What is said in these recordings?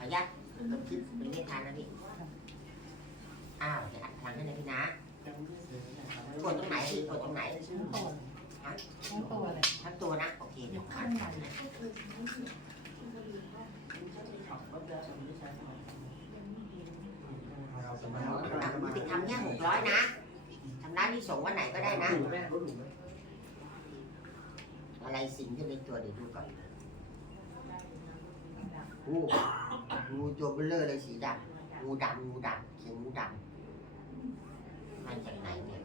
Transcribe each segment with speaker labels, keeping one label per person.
Speaker 1: อนุญาตกับคลิปเป็นเลขทานนะพี่อ้าวจะอัดพลังให้นะพี่นะกดตรงไหนพี่กดตรงไหน
Speaker 2: ทั้งตัวเลย
Speaker 1: ทั้งตัวนะโอเคเดี๋ยวอัดพลังนะติดทำแค่600นะทำร้านที่ส่งวันไหนก็ได้นะอะไรสิงอยู่ในตัวเดี๋ยวดูก่อนงูตัวเบลเลอร์เลยสีดำงูดำเขียนงูดำมาจากไหนเนี่ย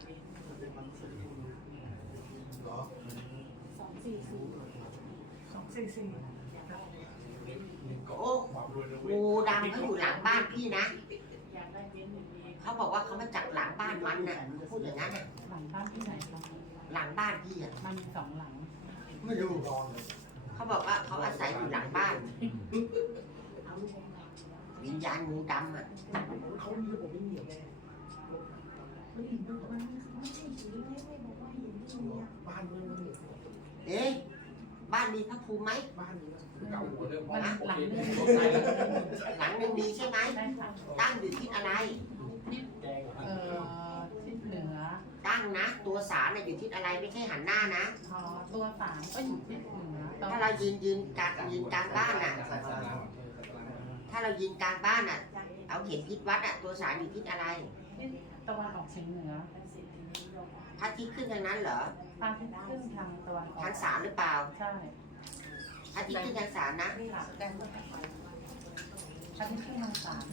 Speaker 1: โอ้งูดำเขาอยู่หลังบ้านพี่นะเขาบอกว่าเขามาจากหลังบ้านมันน่ะพูดอย่างนั้นน่ะ
Speaker 2: หลังบ้านที่ไหนครับ
Speaker 1: หลังบ้านพี่อ่ะ
Speaker 2: มันมี2 หลัง
Speaker 1: ไม่รู้เขาบอกว่าเขาอาศัยอยู่หลังบ้านวิญญาณงูดำอ่ะเอ๊ะบ้านมีพระภูมิไหม
Speaker 2: มันหลังนึง
Speaker 1: หลังหนึ่งมีใช่ไหม
Speaker 2: ใช่ค่ะ
Speaker 1: ตั้งอยู่ทิศอะไร
Speaker 2: ทิศทิศเหนือ
Speaker 1: ตั้งนะตัวสารน่ะอยู่ทิศอะไรไม่ใช่หันหน้านะ
Speaker 2: ตัวสามก็อยู่ทิศเหนือ
Speaker 1: ถ้าเรายืนกลางบ้านน่ะถ้าเรายืนกลางบ้านน่ะเอาเข็มทิศวัดอ่ะตัวสารอยู่ทิศอะไร
Speaker 2: ทิศตะวันออกเฉียงเหนือ
Speaker 1: พระอาทิตย์ขึ้นทางนั้นเหรอ
Speaker 2: ทางทิศขึ้นทางตะวันออก
Speaker 1: ทางสารหรือเปล่า
Speaker 2: ใช่
Speaker 1: พระอาทิตย์ขึ้นทางสารนะ
Speaker 2: ค่ะทางทิศขึ้นทางสาม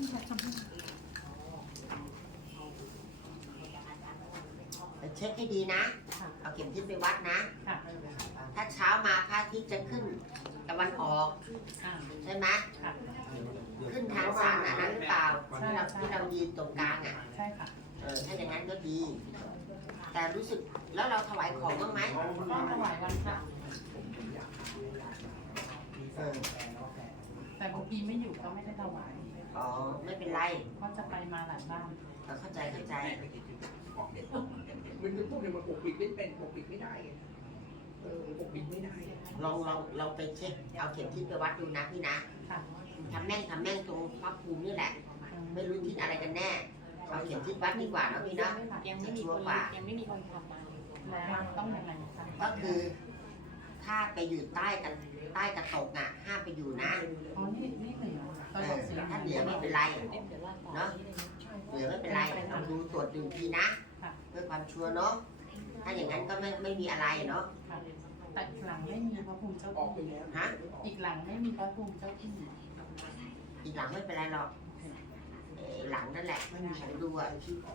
Speaker 1: เช็คให้ดีนะ
Speaker 2: ค่ะ
Speaker 1: เอาเข็มทิศไปวัดนะ
Speaker 2: ค่ะ
Speaker 1: ถ้าเช้ามาพระอาทิตย์จะขึ้นตะวันออก ใช่ไหม
Speaker 2: ค่ะ
Speaker 1: ขึ้นทางสารอันนั้นหรือเปล่าที่เรายืนตรงกลางอ่ะ
Speaker 2: ใช่ค่ะ
Speaker 1: ถ้าอย่างนั้นก็ดี แต่รู้สึกแล้วเราถวายของบ้างไหม
Speaker 2: ก็ถวายวันพระแต่บางทีไม่อยู่ก็ไม่ได้ถวาย
Speaker 1: อ๋อไม่เป็นไร
Speaker 2: ก็จะไปมาหลายบ้าน
Speaker 1: เข้าใจ
Speaker 3: มันจะพูดเนี่ยมันปกปิดไม่เป็นปกปิดไม่ได้ปกปิดไม่ได้
Speaker 1: ลองไปเช็คเอาเข็มทิศไปวัดดูนะพี่นะ
Speaker 2: ค่ะ
Speaker 1: ทำแม่งตรงพระภูมินี่แหละ ไม่รู้ทิศอะไรกันแน่เอาเข็มทิศวัดดีกว่าเนาะพี่เนาะ
Speaker 4: ยังไม่มีคนทำมา
Speaker 2: แล้วต้องยังไงคะ
Speaker 1: ก็คือถ้าไปอยู่ใต้กระตกอ่ะห้ามไปอยู่นะ
Speaker 2: อ๋อนี่เหนือตอนออกเฉียง
Speaker 1: ถ้าเห
Speaker 2: เห
Speaker 1: นื
Speaker 2: นื
Speaker 1: อ
Speaker 2: อ
Speaker 1: ไม่เป็นไร
Speaker 4: เดี๋ยวลากต่อ
Speaker 1: เนาะเหนือไม่เป็นไรลองดูตรวจดูทีนะเพื่อความชัวร์เนาะถ้าอย่างนั้นก็ไม่มีอะไรเนาะ
Speaker 2: ค่ะแต่อีกหลังไม่มีพระภูมิเจ้า
Speaker 3: ออกไป
Speaker 2: ที่
Speaker 3: แล้ว
Speaker 1: ฮะ
Speaker 2: อีกหลังไม่มีพระภูมิเจ้าที่
Speaker 1: อีกหลังไม่เป็นไรหรอกหลังนั่นแหละฉันดูอ่ะ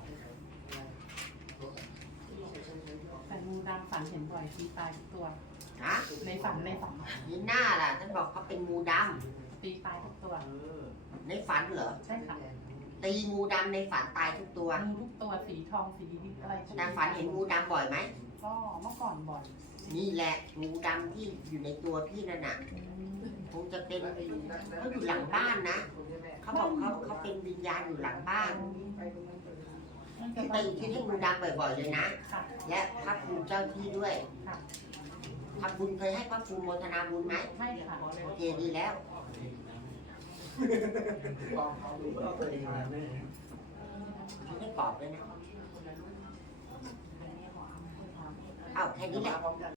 Speaker 2: แต่งูดำฝันเห็นบ่อยตีตายทุกตัว
Speaker 1: ฮะ
Speaker 2: ในฝัน
Speaker 1: นี่หน้าล่ะท่านบอกเขาเป็นงูด
Speaker 2: ตีตายทุกตัว
Speaker 1: ำในฝันเหรอ
Speaker 2: ใช่ค่ะ
Speaker 1: ตีงูดำในฝันตายทุกตัว
Speaker 2: งูทุกตัวสีทองสีอะไรพวก
Speaker 1: แต่ฝันเห็นงูดำบ่อยไหม
Speaker 2: ก็เมื่อก่อนบ่อย
Speaker 1: นี่แหละงูดำที่อยู่ในตัวพี่นั่นน่ะคงจะเป็นเขาอยู่หลังบ้านนะเขาบอกเขาเป็นวิญญาณอยู่หลังบ้านพี่ไปอยู่ที่ให้งูดำบ่อยๆเลยนะ
Speaker 2: ค่ะ
Speaker 1: และพระภูมิเจ้าที่ด้วย
Speaker 2: ค่ะ
Speaker 1: ทำบุญเคยให้พระภูมิโมทนาบุญไหม
Speaker 2: ใช่ค่ะ
Speaker 1: โอเคดีแล้วไม่กรอบเลยนะเอ้าแค่นี้แหละ